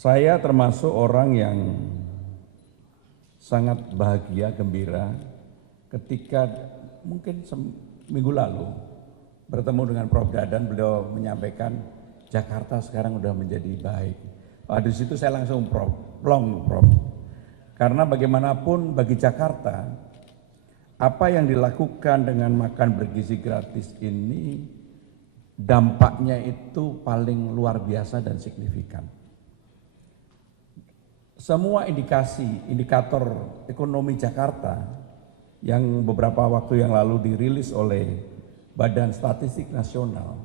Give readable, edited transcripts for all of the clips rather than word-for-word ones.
Saya termasuk orang yang sangat bahagia, gembira ketika mungkin seminggu lalu bertemu dengan Prof. Dadan, beliau menyampaikan Jakarta sekarang udah menjadi baik. Di situ saya langsung plong, Prof. Karena bagaimanapun bagi Jakarta, apa yang dilakukan dengan makan bergizi gratis ini dampaknya itu paling luar biasa dan signifikan. Semua indikator ekonomi Jakarta yang beberapa waktu yang lalu dirilis oleh Badan Statistik Nasional,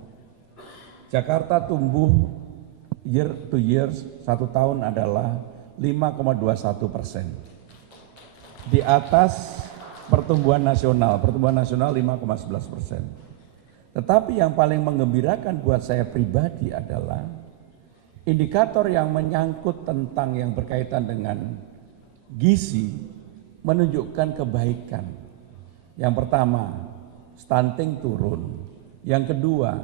Jakarta tumbuh year to year 1 tahun adalah 5,21%. Di atas pertumbuhan nasional 5,11%. Tetapi yang paling menggembirakan buat saya pribadi adalah indikator yang menyangkut tentang yang berkaitan dengan gizi menunjukkan kebaikan. Yang pertama, stunting turun. Yang kedua,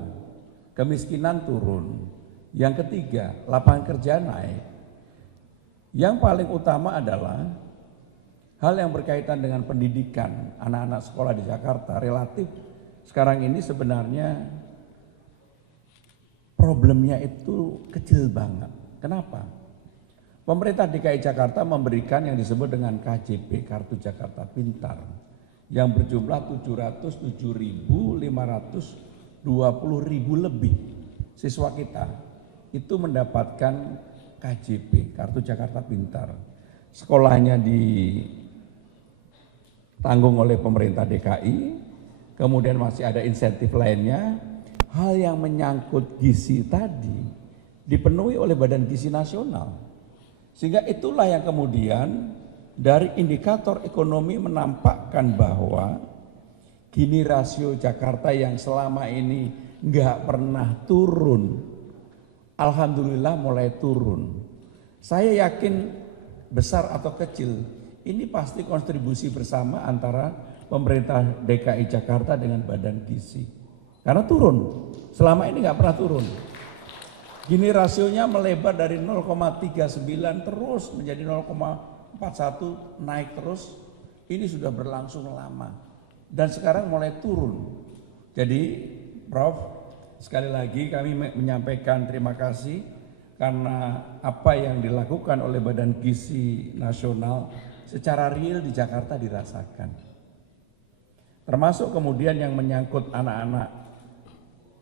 kemiskinan turun. Yang ketiga, lapangan kerja naik. Yang paling utama adalah hal yang berkaitan dengan pendidikan anak-anak sekolah di Jakarta relatif sekarang ini sebenarnya problemnya itu kecil banget. Kenapa? Pemerintah DKI Jakarta memberikan yang disebut dengan KJP, Kartu Jakarta Pintar, yang berjumlah 707.520.000 lebih siswa kita itu mendapatkan KJP, Kartu Jakarta Pintar. Sekolahnya ditanggung oleh pemerintah DKI, kemudian masih ada insentif lainnya. Hal yang menyangkut gizi tadi dipenuhi oleh Badan Gizi Nasional. Sehingga itulah yang kemudian dari indikator ekonomi menampakkan bahwa Gini rasio Jakarta yang selama ini nggak pernah turun, alhamdulillah mulai turun. Saya yakin besar atau kecil, ini pasti kontribusi bersama antara pemerintah DKI Jakarta dengan Badan Gizi. Karena turun, selama ini nggak pernah turun. Gini rasionya melebar dari 0,39 terus menjadi 0,41 naik terus. Ini sudah berlangsung lama dan sekarang mulai turun. Jadi Prof, sekali lagi kami menyampaikan terima kasih karena apa yang dilakukan oleh Badan Gizi Nasional secara real di Jakarta dirasakan. Termasuk kemudian yang menyangkut anak-anak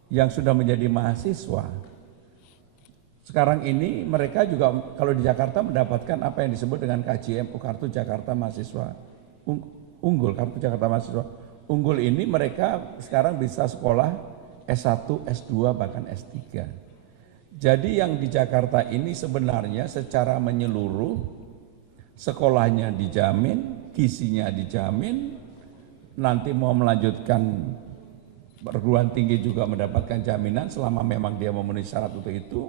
yang sudah menjadi mahasiswa. Sekarang ini mereka juga kalau di Jakarta mendapatkan apa yang disebut dengan KJMU, Kartu Jakarta Mahasiswa Unggul. Kartu Jakarta Mahasiswa Unggul ini mereka sekarang bisa sekolah S1, S2 bahkan S3. Jadi yang di Jakarta ini sebenarnya secara menyeluruh sekolahnya dijamin, gizinya dijamin, nanti mau melanjutkan perguruan tinggi juga mendapatkan jaminan selama memang dia memenuhi syarat untuk itu.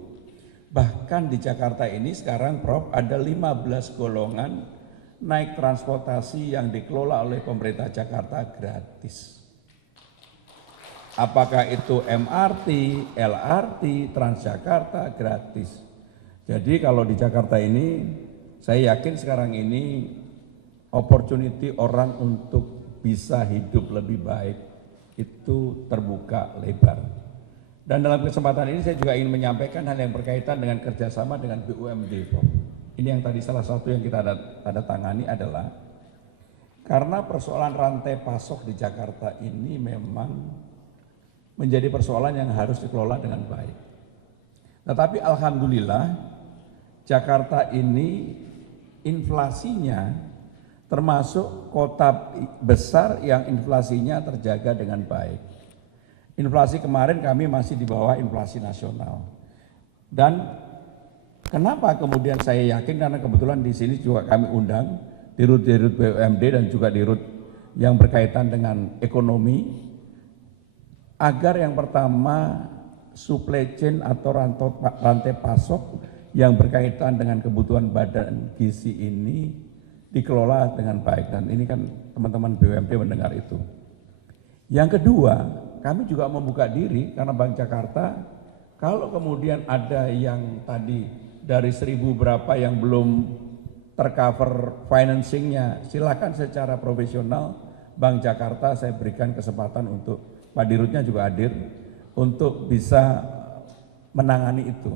Bahkan di Jakarta ini sekarang Prof ada 15 golongan naik transportasi yang dikelola oleh pemerintah Jakarta gratis. Apakah itu MRT, LRT, Transjakarta gratis. Jadi kalau di Jakarta ini saya yakin sekarang ini opportunity orang untuk bisa hidup lebih baik itu terbuka lebar. Dan dalam kesempatan ini saya juga ingin menyampaikan hal yang berkaitan dengan kerjasama dengan BUMD. Ini yang tadi salah satu yang kita tanda tangani adalah karena persoalan rantai pasok di Jakarta ini memang menjadi persoalan yang harus dikelola dengan baik. Tetapi alhamdulillah Jakarta ini inflasinya termasuk kota besar yang inflasinya terjaga dengan baik. Inflasi kemarin kami masih di bawah inflasi nasional. Dan kenapa kemudian saya yakin karena kebetulan di sini juga kami undang dirut-dirut BUMD dan juga dirut yang berkaitan dengan ekonomi agar yang pertama supply chain atau rantai pasok yang berkaitan dengan kebutuhan Badan Gizi ini dikelola dengan baik, dan ini kan teman-teman BUMD mendengar itu. Yang kedua, kami juga membuka diri karena Bank Jakarta, kalau kemudian ada yang tadi dari 1.000 berapa yang belum tercover financingnya, silakan secara profesional Bank Jakarta saya berikan kesempatan untuk Pak Dirutnya juga hadir untuk bisa menangani itu.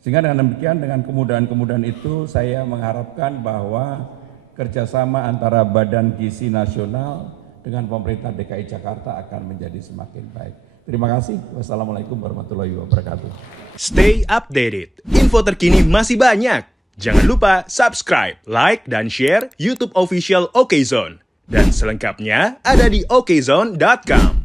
Sehingga dengan demikian, dengan kemudahan-kemudahan itu saya mengharapkan bahwa kerjasama antara Badan Gizi Nasional dengan pemerintah DKI Jakarta akan menjadi semakin baik. Terima kasih. Wassalamualaikum warahmatullahi wabarakatuh. Stay updated. Info terkini masih banyak. Jangan lupa subscribe, like, dan share YouTube official OKZone. Dan selengkapnya ada di okezone.com.